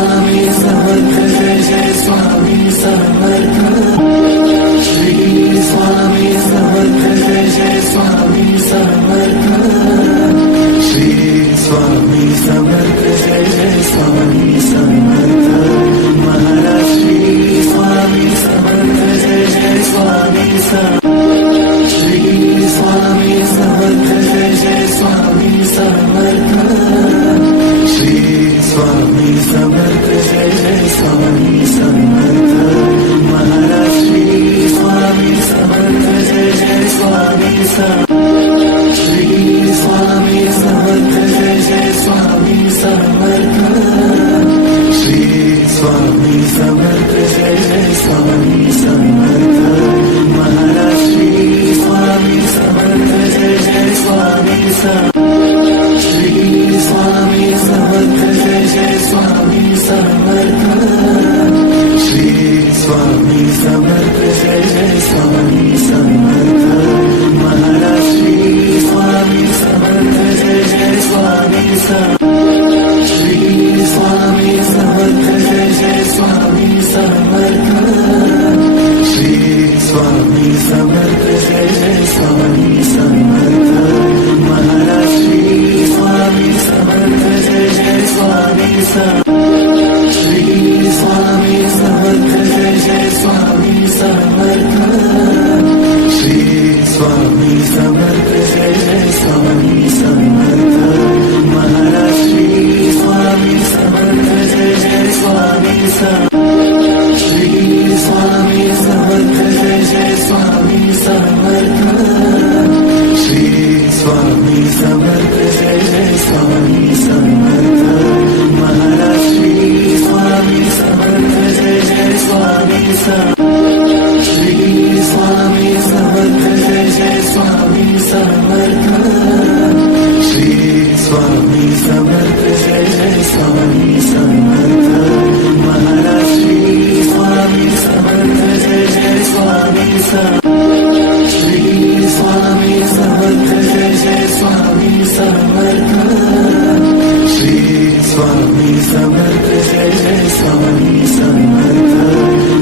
Swami Samarth Jai Jai Swami Samarth. Shri Swami Samarth Jai Jai Swami Samarth. Shri Swami Samarth Jai Jai Swami Samarth. Maharaj Shri Swami Samarth Jai Jai Swami Samarth. Shri Swami Samarth Jai Jai Swami Samarth. Shri Swami Samarth Jai Jai Swami Samarth. Maharaj Shri Swami Samarth Jai Jai Swami Samarth. Shri Swami Samarth Jai Jai Swami Samarth. Shri Swami Samarth Jai Jai Swami Samarth. Maharaj Shri Swami Samarth Jai Jai Swami Samarth. Shri Swami Samarth Jai Jai Swami Samarth. Shri Swami Samarth Jai Jai Swami Samarth. Maharaj Shri Swami Samarth Jai Jai Swami Samarth. Shri Swami Samarth Jai Jai Swami Samarth. Shri Swami Samarth Jai Jai Swami Samarth. Maharaj Shri Swami Samarth Jai Jai Swami Samarth. Shri Swami Samarth Jai Jai Swami Samarth. Shri Swami Samarth Jai Jai Swami Samarth. Maharaj Shri Swami Samarth Jai Jai Swami Samarth. Shri Swami Samarth Jai Jai Swami Samarth. Shri Swami Samarth Jai Jai Swami Samarth. Maharaj Shri Swami Samarth Jai Jai Swami Samarth. Shri Swami Samarth Jai Jai Swami Samarth. Shri Swami Samarth Jai Jai Swami Samarth. Maharaj Shri Swami Samarth Jai Jai Swami Samarth. Shri Swami Samarth Jai Jai Swami Samarth. Shri Swami Samarth Jai Jai Swami Samarth.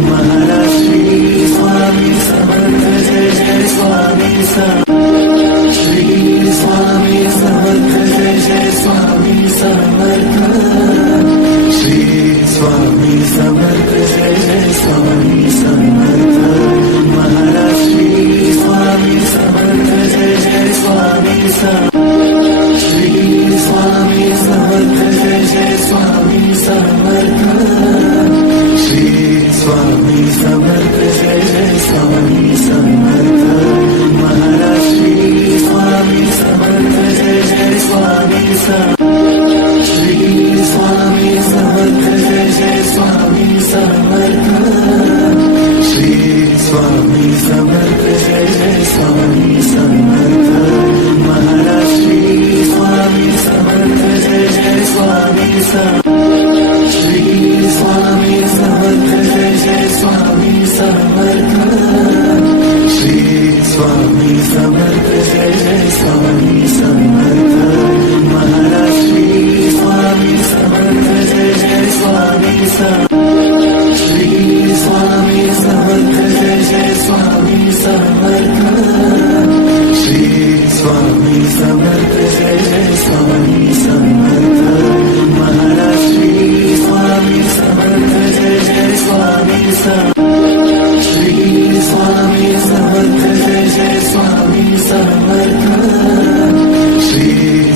Maharaj Shri Swami Samarth Jai Jai Swami Samarth. Shri Swami Samarth Jai Jai Swami Samarth. Shri Swami Samarth Jai Jai Swami Samarth. Maharaj Shri Swami Samarth Jai Jai Swami Samarth. Shri Swami Samarth Jai Jai Swami Samarth. Shri Swami Samarth Jai Jai Swami Samarth. Maharaj Shri Swami Samarth Jai Jai Swami Samarth. Shri Swami Samarth Jai Jai Swami Samarth. Shri Swami Samarth Jai Jai Swami Samarth. Maharaj Shri Swami Samarth Jai Jai Swami Samarth. Shri Swami Samarth Jai Jai Swami Samarth. Shri Swami Samarth Jai Jai Swami Samarth. Maharaj Shri Swami Samarth Jai Jai Swami Samarth. Shri Swami Samarth Jai Jai Swami Samarth. Shri Swami Samarth Jai Jai Swami Samarth. Maharaj Shri Swami Samarth Jai Jai Swami Samarth. Shri Swami Samarth Jai Jai Swami Samarth. Shri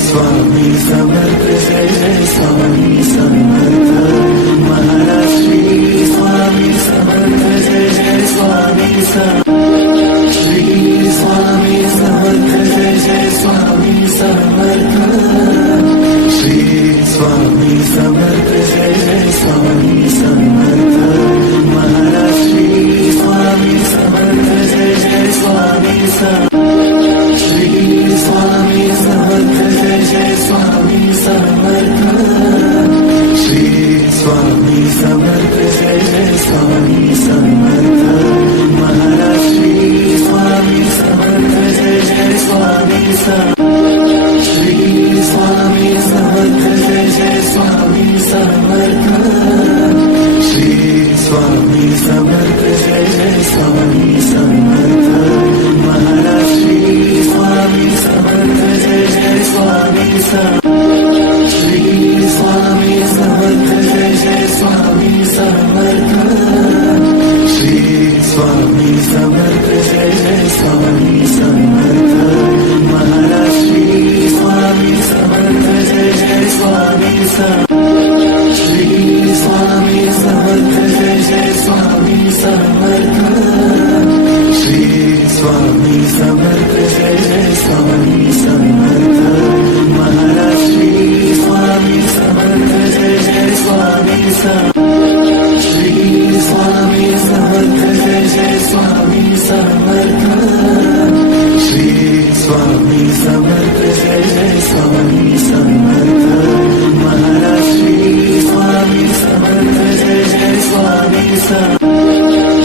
Swami Samarth Jai Jai Swami Samarth. Maharaj Shri Swami Samarth Jai Jai Swami Samarth. Shri Swami Samarth Jai Jai Swami Samarth. Shri Swami Samarth Jai Jai Swami Samarth. Maharaj Shri Swami Samarth Jai Jai Swami Samarth. Shri Swami Samarth Jai Jai Swami Samarth. Shri Swami Samarth Jai Jai Swami Samarth. Maharaj Shri Swami Samarth Jai Jai Swami Samarth. Shri Swami Samarth Jai Jai Swami Samarth. Swami Samarth Jai Jai Swami Samarth Maharaj Shri Swami Samarth Jai Jai Swami Samarth Shri Swami Samarth Jai Jai Swami Samarth Shri Swami Samarth Jai Jai Swami Samarth Maharaj Shri Swami Samarth Jai Jai Swami Samarth Shri Swami Samarth Jai Jai Swami Samarth Shri Swami Samarth Jai Jai Swami Samarth Maharaj Shri Swami Samarth Jai Jai Swami Samarth Shri Swami Samarth Jai Jai Swami Samarth Shri Swami Samarth Jai Jai Swami Samarth Maharaj Shri Swami Samarth Jai Jai Swami Samarth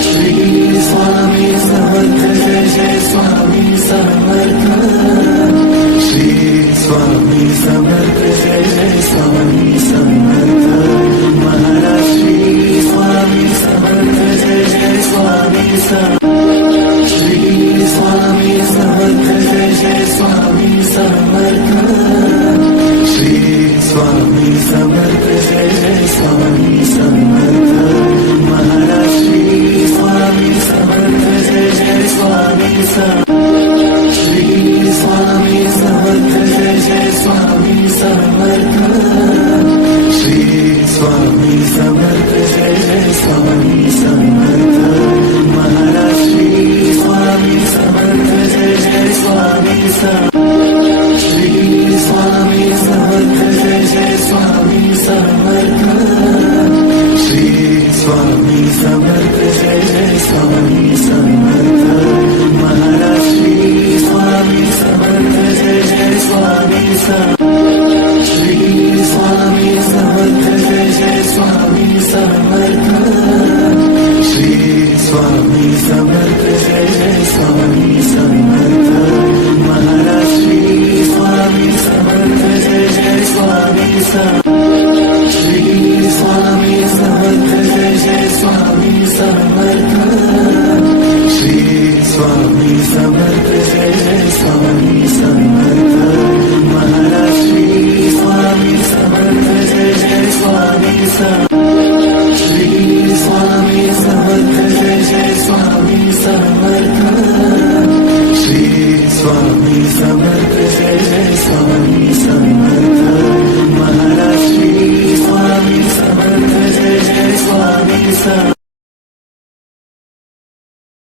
Shri Swami Samarth Jai Jai Swami Samarth Shri Swami Samarth Jai Jai Swami Samarth Maharaj Shri Swami Samarth Jai Jai Swami Samarth Shri Swami Samarth Jai Jai Swami Samarth Shri Swami Samarth Jai Jai Swami Samarth Maharaj Shri Swami Samarth Jai Jai Swami Samarth Shri Swami Samarth Jai Jai Swami Samarth Shri Swami Samarth Jai Jai Swami Samarth Maharaj Shri Swami Samarth Jai Jai Swami Samarth Shri Swami Samarth Jai Jai Swami Samarth Shri Swami Samarth Jai Jai Swami Samarth Maharaj Shri Swami Samarth Jai Jai Swami Samarth Shri Swami Samarth Jai Jai Swami Samarth Shri Swami Samarth Jai Jai Swami Samarth Maharaj Shri Swami Samarth Jai Jai Swami Samarth Shri Swami Samarth Jai Jai Swami Samarth Shri Swami Samarth Jai Jai Swami Samarth Maharaj Shri Swami Samarth Jai Jai Swami Samarth Shri Swami Samarth Jai Jai Swami Samarth Shri Swami Samarth Jai Jai Swami Samarth Maharaj Shri Swami Samarth Jai Jai Swami Samarth